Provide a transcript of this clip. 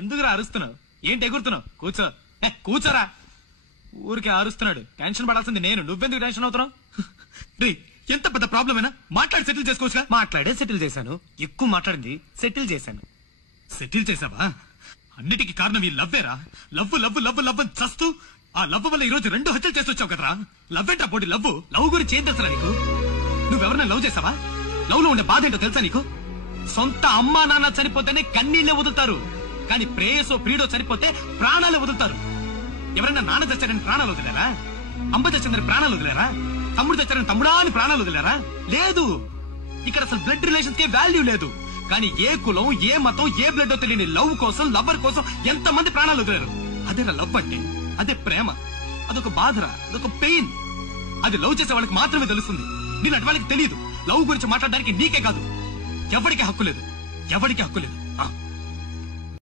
ఎందుకురా అరుస్తున్నావు? ఏంటి ఎగురుతున్నావు? కూర్చో. కూర్చోరా. ఊరికే అరుస్తున్నాడు. టెన్షన్ పడాల్సింది నేను, నువ్వెందుకు టెన్షన్ అవుతున్నావు? ఎంత పెద్ద ప్రాబ్లం అయినా మాట్లాడి సెటిల్ చేసుకోవచ్చుగా. మాట్లాడే సెటిల్ చేశాను. ఎక్కువ మాట్లాడింది సెటిల్ చేశాను. సెటిల్ చేసావా? అన్నిటికీ కారణం ఈ లవ్వేరా. లవ్ లవ్ లవ్ లవ్ అని చస్తూ ఆ లవ్ వల్ల ఈ రోజు 2 హత్యలు చేసి వచ్చావు కదరా. లవ్ ఏంటా పోటీ? లవ్ గురించి ఏం తెలుసా నీకు? నువ్వెవరైనా లవ్ చేసావా? లవ్ లో ఉండే బాధ ఏంటో తెలుసా నీకు? సొంత అమ్మా నాన్న చనిపోతేనే కన్నీళ్లే వదులుతారు, కానీ ప్రేయసో ప్రియుడో చనిపోతే ప్రాణాలే వదులుతారు. ఎవరైనా నాన్న చచ్చారని ప్రాణాలు వదిలేరా? అమ్మ చచ్చిందని ప్రాణాలు వదిలేరా? తమ్ముడు చచ్చారని తమ్ముడా అని ప్రాణాలు వదిలేరా? లేదు. ఇక్కడ అసలు బ్లడ్ రిలేషన్స్ కే వాల్యూ లేదు. కానీ ఏ కులం, ఏ మతం, ఏ బ్లడ్ తెలియని లవ్ కోసం, లవ్వర్ కోసం ఎంత మంది ప్రాణాలు వదిలేరు. అదేనా లవ్ అంటే? అదే ప్రేమ. అదొక బాధరా, అదొక పెయిన్. అది లవ్ చేసే వాళ్ళకి మాత్రమే తెలుస్తుంది. నేను అటు వాళ్ళకి తెలియదు. లవ్ గురించి మాట్లాడడానికి నీకే కాదు, ఎవరికి హక్కు లేదు. ఎవరికి హక్కు లేదు.